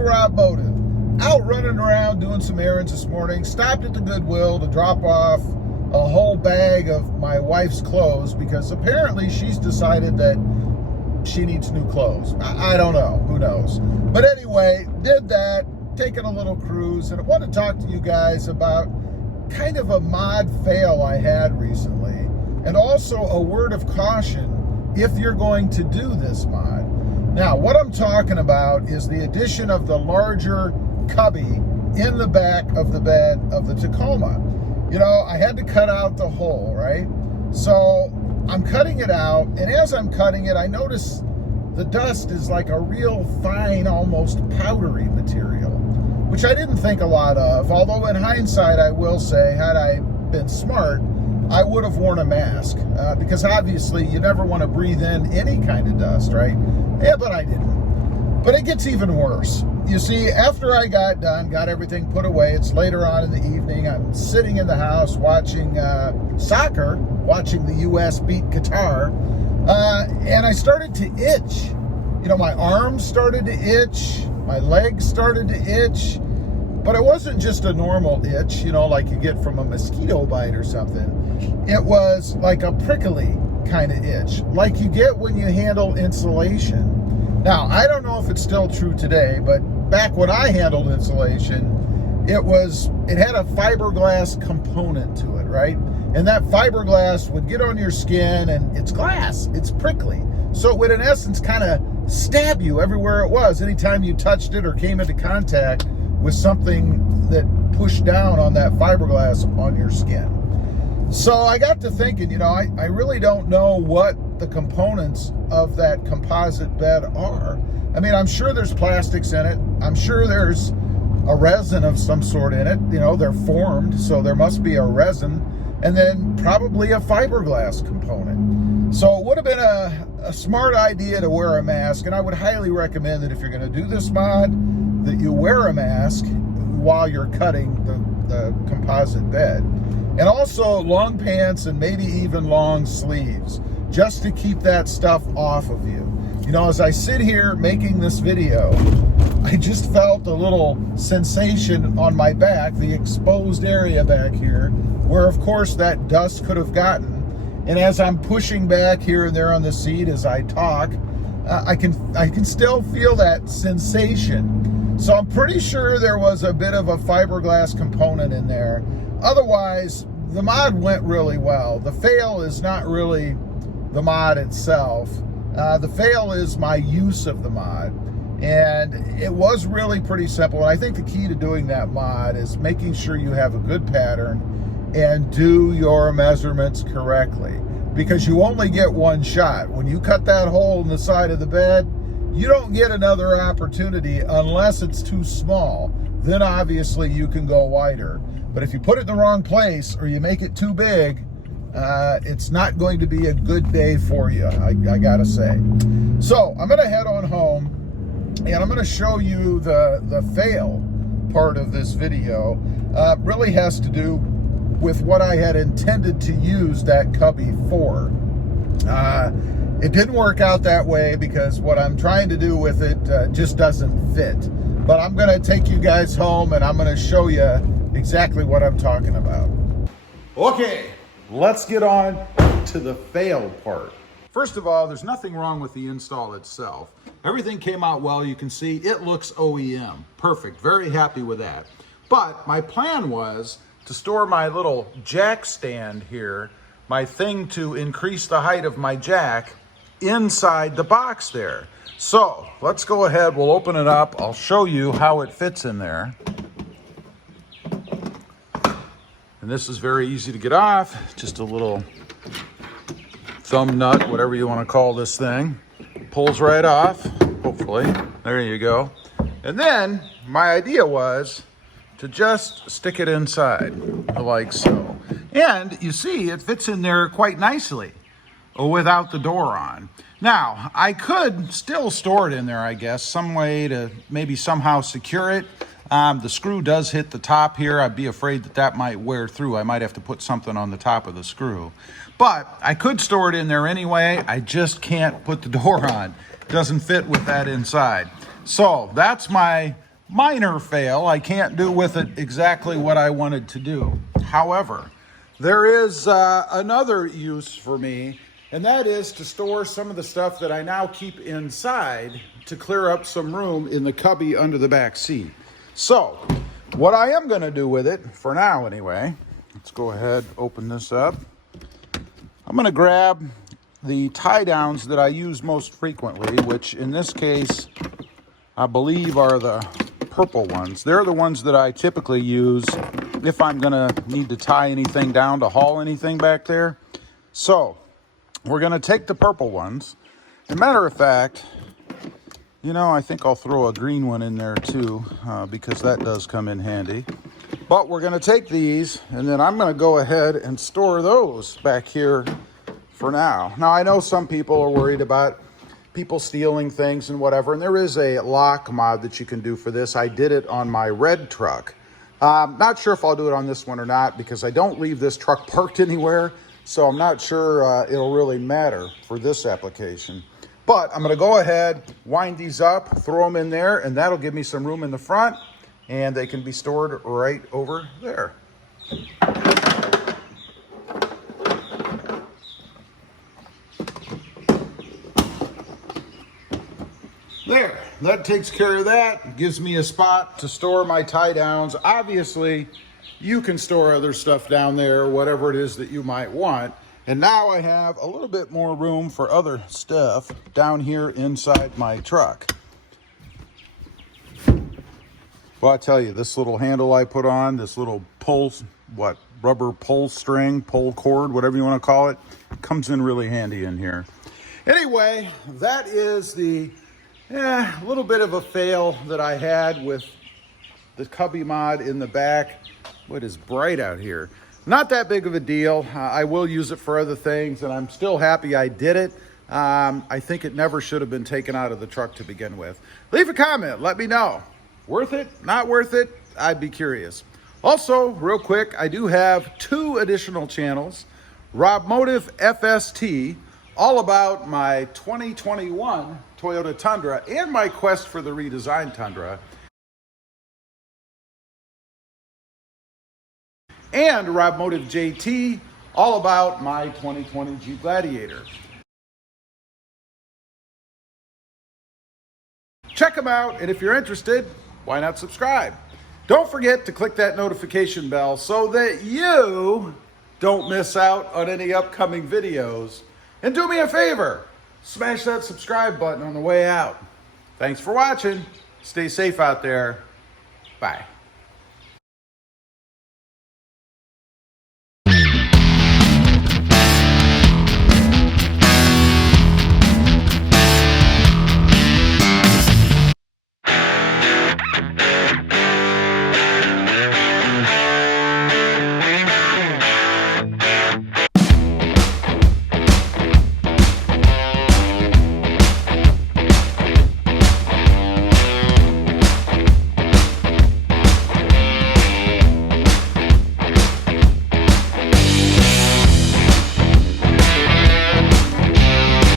Robmotive. Out running around doing some errands this morning. Stopped at the Goodwill to drop off a whole bag of my wife's clothes because apparently she's decided that she needs new clothes. I don't know. Who knows? But anyway, did that, taking a little cruise, and I want to talk to you guys about kind of a mod fail I had recently, and also a word of caution if you're going to do this mod. Now, what I'm talking about is the addition of the larger cubby in the back of the bed of the Tacoma. You know, I had to cut out the hole, right? So I'm cutting it out, and as I'm cutting it, I notice the dust is like a real fine, almost powdery material, which I didn't think a lot of, although in hindsight, I will say, had I been smart, I would have worn a mask, because obviously you never want to breathe in any kind of dust, right? Yeah, but I didn't. But it gets even worse. You see, after I got done, got everything put away, it's later on in the evening, I'm sitting in the house watching soccer, watching the U.S. beat Qatar, and I started to itch. You know, my arms started to itch, my legs started to itch, but it wasn't just a normal itch, you know, like you get from a mosquito bite or something. It was like a prickly kind of itch, like you get when you handle insulation. Now, I don't know if it's still true today, but back when I handled insulation, it had a fiberglass component to it, right? And that fiberglass would get on your skin, and it's glass, it's prickly. So it would, in essence, kind of stab you everywhere it was, anytime you touched it or came into contact with something that pushed down on that fiberglass on your skin. So I got to thinking, you know, I really don't know what the components of that composite bed are. I mean, I'm sure there's plastics in it. I'm sure there's a resin of some sort in it. You know, they're formed, so there must be a resin, and then probably a fiberglass component. So it would have been a smart idea to wear a mask, and I would highly recommend that if you're going to do this mod, that you wear a mask while you're cutting the composite bed. And also long pants and maybe even long sleeves, just to keep that stuff off of you. You know, as I sit here making this video, I just felt a little sensation on my back, the exposed area back here, where of course that dust could have gotten. And as I'm pushing back here and there on the seat as I talk, I can still feel that sensation. So I'm pretty sure there was a bit of a fiberglass component in there. Otherwise, the mod went really well. The fail is not really the mod itself. The fail is my use of the mod. And it was really pretty simple. And I think the key to doing that mod is making sure you have a good pattern and do your measurements correctly. Because you only get one shot. When you cut that hole in the side of the bed, you don't get another opportunity unless it's too small. Then obviously you can go wider. But if you put it in the wrong place or you make it too big, it's not going to be a good day for you, I gotta say. So I'm gonna head on home and I'm gonna show you the fail part of this video. Really has to do with what I had intended to use that cubby for. It didn't work out that way because what I'm trying to do with it just doesn't fit. But I'm gonna take you guys home and I'm gonna show you exactly what I'm talking about. Okay, let's get on to the fail part. First of all, there's nothing wrong with the install itself. Everything came out well. You can see it looks OEM. Perfect, very happy with that. But my plan was to store my little jack stand here, my thing to increase the height of my jack, inside the box there. So let's go ahead, we'll open it up. I'll show you how it fits in there. And this is very easy to get off. Just a little thumb nut, whatever you want to call this thing. Pulls right off, hopefully. There you go. And then my idea was to just stick it inside like so. And you see it fits in there quite nicely without the door on. Now, I could still store it in there, I guess, some way to maybe somehow secure it. The screw does hit the top here. I'd be afraid that that might wear through. I might have to put something on the top of the screw. But I could store it in there anyway. I just can't put the door on. It doesn't fit with that inside. So that's my minor fail. I can't do with it exactly what I wanted to do. However, there is another use for me, and that is to store some of the stuff that I now keep inside to clear up some room in the cubby under the back seat. So what I am going to do with it, for now anyway, let's go ahead, open this up. I'm going to grab the tie downs that I use most frequently, which in this case, I believe are the purple ones. They're the ones that I typically use if I'm going to need to tie anything down to haul anything back there. So we're going to take the purple ones. As a matter of fact, you know, I think I'll throw a green one in there too, because that does come in handy. But we're going to take these, and then I'm going to go ahead and store those back here for now. Now, I know some people are worried about people stealing things and whatever, and there is a lock mod that you can do for this. I did it on my red truck. Not sure if I'll do it on this one or not, because I don't leave this truck parked anywhere, so I'm not sure it'll really matter for this application. But I'm going to go ahead, wind these up, throw them in there, and that'll give me some room in the front, and they can be stored right over there. There, that takes care of that. Gives me a spot to store my tie downs. Obviously, you can store other stuff down there, whatever it is that you might want. And now I have a little bit more room for other stuff down here inside my truck. Well, I tell you, this little handle I put on, this little rubber pull string, pull cord, whatever you want to call it, comes in really handy in here. Anyway, that is the little bit of a fail that I had with the cubby mod in the back. What is bright out here? Not that big of a deal. I will use it for other things, and I'm still happy I did it. I think it never should have been taken out of the truck to begin with. Leave a comment. Let me know. Worth it? Not worth it? I'd be curious. Also, real quick, I do have 2 additional channels. Robmotive FST, all about my 2021 Toyota Tundra and my quest for the redesigned Tundra. And Robmotive JT, all about my 2020 Jeep Gladiator. Check them out, and if you're interested, why not subscribe? Don't forget to click that notification bell so that you don't miss out on any upcoming videos. And do me a favor, smash that subscribe button on the way out. Thanks for watching. Stay safe out there. Bye.